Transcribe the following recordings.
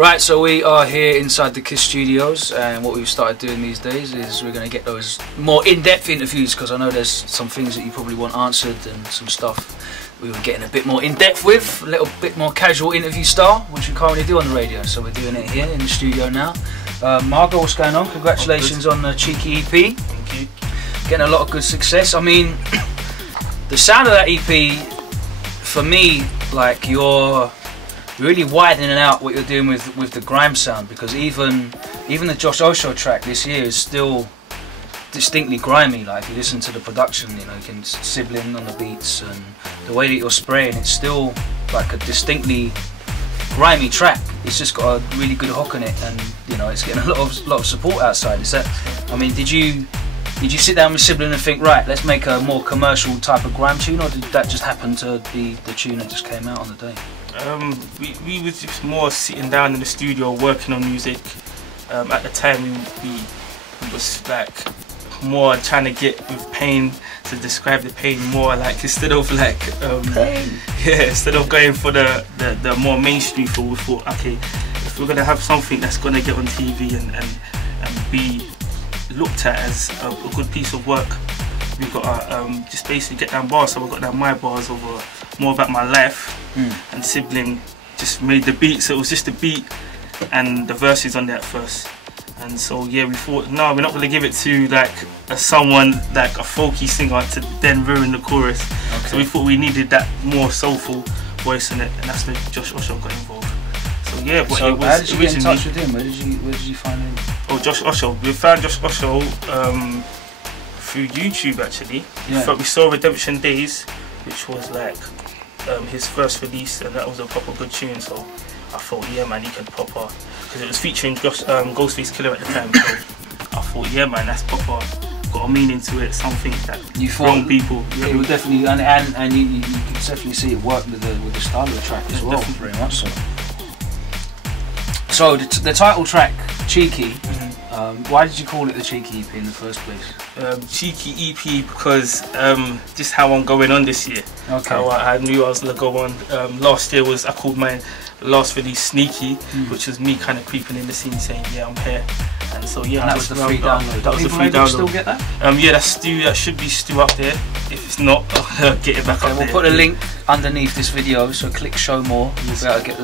Right, so we are here inside the Kiss studios, and what we've started doing these days is we're going to get those more in-depth interviews, because I know there's some things that you probably want answered and some stuff we were getting a bit more in-depth with, a little bit more casual interview style, which we can't really do on the radio, so we're doing it here in the studio now. Marger, what's going on? Congratulations on the Cheeky EP. Thank you. Getting a lot of good success. I mean, the sound of that EP, for me, like, you're really widening out what you're doing with the grime sound, because even the Josh Osho track this year is still distinctly grimy. Like, if you listen to the production, you know, you can sibling on the beats and the way that you're spraying, it's still like a distinctly grimy track. It's just got a really good hook in it, and you know, it's getting a lot of support outside. Is that, I mean, did you sit down with Sibling and think, right, let's make a more commercial type of grime tune, or did that just happen to be the tune that just came out on the day? We was just more sitting down in the studio working on music. At the time we was like more trying to get with pain, to describe the pain more, like, instead of like instead of going for the more mainstream feel, we thought, okay, if we're gonna have something that's gonna get on TV and be looked at as a good piece of work, we've got to just basically get down bars. So we got down my bars over more about my life, and Sibling just made the beat, so it was just the beat and the verses on that first. And so yeah, we thought, no, we're not going to give it to like someone like a folky singer to then ruin the chorus. Okay. So we thought we needed that more soulful voice in it, and that's when Josh Osho got involved. So yeah, but so it was how did you get in originally, touch with him? Where did you find him? Oh, Josh Osho. We found Josh Osho through YouTube actually. Yeah. We saw Redemption Days, which was like his first release, and that was a proper good tune. So I thought, yeah man, he could proper, because it was featuring Ghostface Killer at the time. So I thought, yeah man, that's proper, got a meaning to it, something that you thought people. It would definitely, and you could definitely see it work with the style of the track as well. Very much so. So the title track, Cheeky. Why did you call it the Cheeky EP in the first place? Cheeky EP because just how I'm going on this year. Okay. How I knew I was going to go on. Last year I called my last release Sneaky, which was me kind of creeping in the scene saying, yeah, I'm here. And so yeah, and that was the free download. That was the free download. Still get that? Yeah, that should be still up there. If it's not, I'll get it back up there. We'll put a link underneath this video, so click show more. You'll be able to get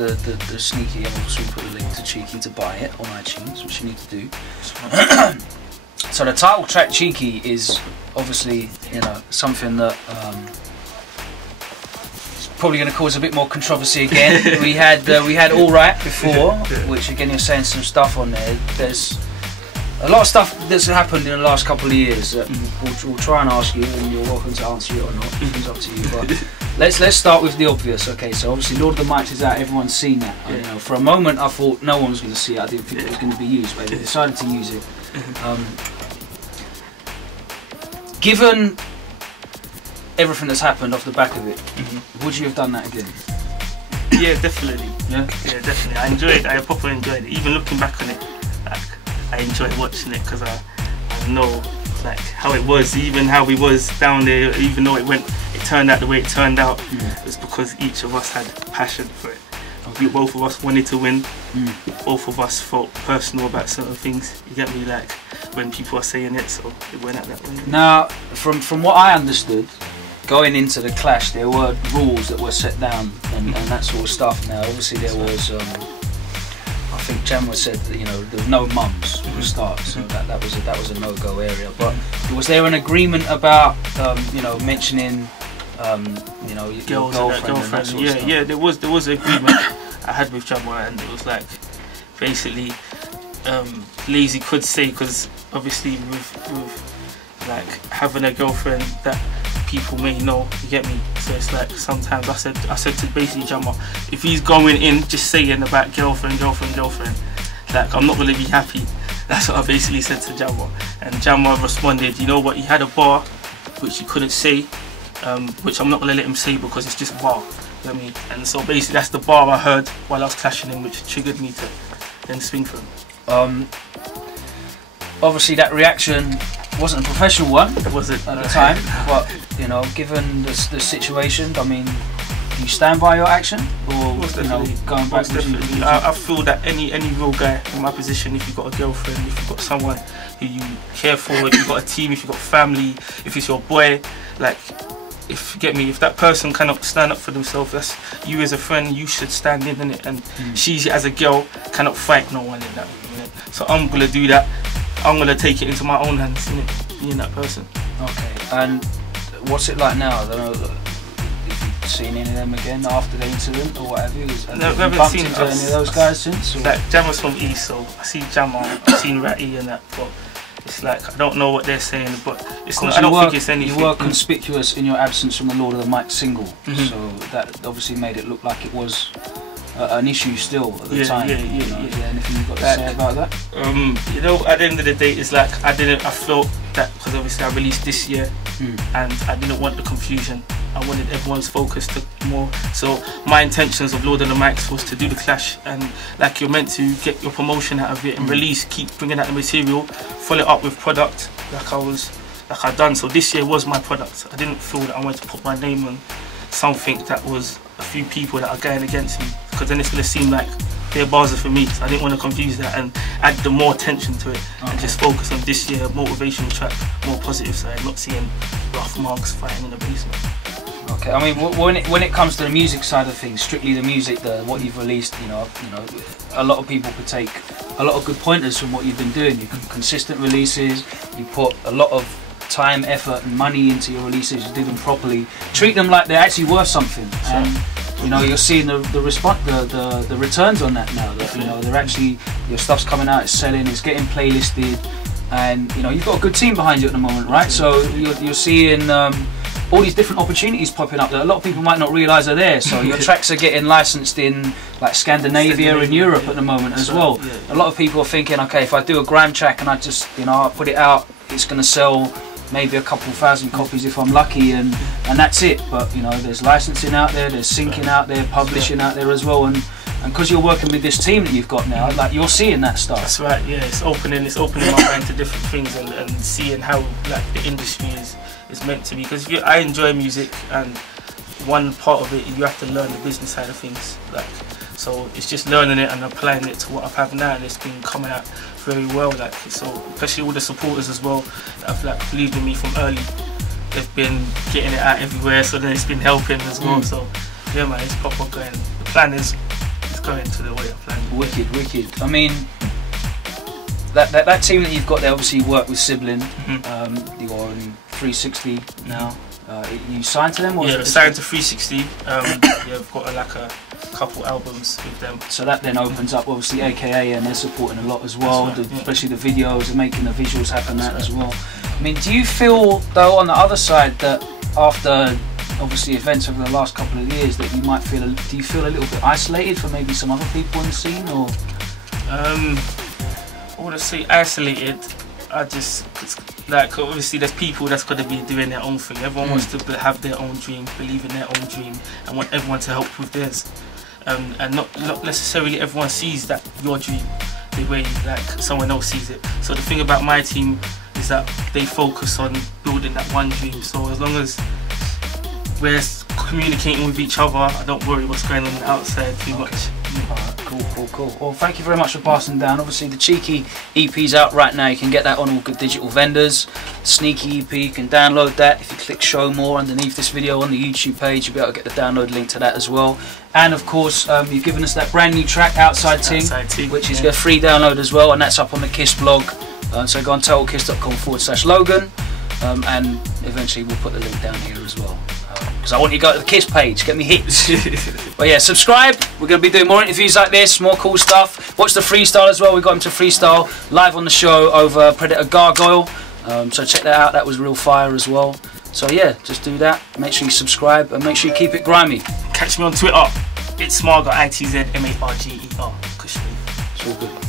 the Sneaky, and we'll also put a link to Cheeky to buy it on iTunes, which you need to do. So the title track Cheeky is obviously, you know, something that is probably going to cause a bit more controversy again. we had All Right before, which again you're saying some stuff on there. There's a lot of stuff that's happened in the last couple of years that we'll try and ask you, and you're welcome to answer it or not. It's up to you. But let's start with the obvious. Okay, so obviously Lord of the Mics is out. Everyone's seen that. You know, for a moment I thought no one was going to see it. I didn't think it was going to be used, but they decided to use it. Given everything that's happened off the back of it, would you have done that again? Yeah, definitely. Yeah, definitely. I enjoyed it. I properly enjoyed it. Even looking back on it, like, I enjoyed watching it because I know like how it was, even how we was down there. Even though it turned out the way it turned out, it's because each of us had passion for it. Both of us wanted to win. Both of us felt personal about certain things. You get me, like when people are saying it, so it went out that way. Now, from what I understood, going into the clash, there were rules that were set down and that sort of stuff. Now, obviously, there was. I think Jamwa said that, you know, there was no mums from the start, so that was a no-go area. But was there an agreement about you know, mentioning you know, your girlfriend and that sort of stuff? Yeah, there was an agreement I had with Jamwa, and it was like basically Lazy could say, because obviously with like having a girlfriend that people may know, you get me, so it's like sometimes I said to basically Jamwa, if he's going in just saying about girlfriend, like, I'm not going to be happy. That's what I basically said to Jamwa, and Jamwa responded, you know what, he had a bar which he couldn't say, which I'm not going to let him say because it's just bar, you know what I mean? And so basically that's the bar I heard while I was clashing him, which triggered me to then swing for him. Obviously that reaction wasn't a professional one, was it at the time, but you know, given the situation, I mean, do you stand by your action, or Most you know, definitely. going back? Most definitely. I feel that any real guy in my position, if you've got a girlfriend, if you've got someone who you care for, if you've got a team, if you've got family, if it's your boy, like, if you get me, if that person cannot stand up for themselves, that's you as a friend, you should stand in it. And she as a girl cannot fight no one in that. Innit? So I'm gonna do that. I'm gonna take it into my own hands, innit? Being that person. Okay. And what's it like now? I don't know if you've seen any of them again after the incident or whatever. Never seen any of those guys since. Or? Like Jammer's from East, so I see Jammer, I've seen Ratty and that, but it's like I don't know what they're saying, but it's not. I don't think it's anything. You were conspicuous in your absence from the Lord of the Mic single, so that obviously made it look like it was an issue still at the time. Yeah. Anything you've got to say about that? You know, at the end of the day, it's like I felt that because obviously I released this year, and I didn't want the confusion. I wanted everyone's focus to more. So my intentions of Lord of the Mics was to do the clash, and like you're meant to get your promotion out of it and release, keep bringing out the material, follow it up with product, like I've done. So this year was my product. I didn't feel that I wanted to put my name on something that was a few people that are going against me, because then it's going to seem like their bars are for me. So I didn't want to confuse that and add the more attention to it, and just focus on this year, motivational track, more positive side, not seeing rough marks fighting in the basement. Okay, I mean, when it comes to the music side of things, strictly the music, what you've released, you know, a lot of people could take a lot of good pointers from what you've been doing. You consistent releases, you put a lot of time, effort, and money into your releases. You do them properly, treat them like they're actually worth something, and you know, you're seeing the response, the returns on that now. That, you know, they're actually, your stuff's coming out, it's selling, it's getting playlisted, and you know, you've got a good team behind you at the moment, right? So you're seeing all these different opportunities popping up that a lot of people might not realise are there. So your tracks are getting licensed in like Scandinavia and Europe at the moment as well. A lot of people are thinking, okay, if I do a grime track and I just, you know, I put it out, it's going to sell maybe a couple thousand copies if I'm lucky, and that's it. But you know, there's licensing out there, there's syncing out there, publishing out there as well, and because you're working with this team that you've got now, like, you're seeing that stuff. That's right. Yeah, it's opening my mind to different things, and seeing how like the industry is meant to be. Because I enjoy music, and one part of it, you have to learn the business side of things. Like, so it's just learning it and applying it to what I have now, and it's been coming out very well. Like, so especially all the supporters as well that have like believed in me from early. They've been getting it out everywhere, so then it's been helping as well. So yeah, man, it's proper going. The plan is going to the way I planned. Wicked. I mean, that team that you've got there, obviously you work with Sibling. You're on 360 now. You signed to them? Or yeah, signed to 360. Yeah, I've got like a couple albums with them. So that then opens up obviously AKA, and they're supporting a lot as well, right, especially the videos and making the visuals happen as well. I mean, do you feel though on the other side that after obviously events over the last couple of years that you might feel, do you feel a little bit isolated from maybe some other people in the scene, or? I wouldn't say isolated. I just, like, obviously there's people that's got to be doing their own thing. Everyone wants to have their own dream, believe in their own dream, and want everyone to help with theirs. And not necessarily everyone sees that your dream the way like someone else sees it. So the thing about my team is that they focus on building that one dream. So as long as we're communicating with each other, I don't worry what's going on outside too much. Cool. Well, thank you very much for passing down. Obviously the Cheeky EP's out right now. You can get that on all good digital vendors. Sneaky EP, you can download that. If you click show more underneath this video on the YouTube page, you'll be able to get the download link to that as well. And of course, you've given us that brand new track, Outside Ting, which is a free download as well, and that's up on the Kiss blog. So go on totalkiss.com/Logan, and eventually we'll put the link down here as well. Because I want you to go to the Kiss page, get me hits. But yeah, subscribe. We're going to be doing more interviews like this, more cool stuff. Watch the freestyle as well. We got him to freestyle live on the show over Predator Gargoyle. So check that out. That was real fire as well. So yeah, just do that. Make sure you subscribe and make sure you keep it grimy. Catch me on Twitter. It's Marger, ITZMARGER. It's all good.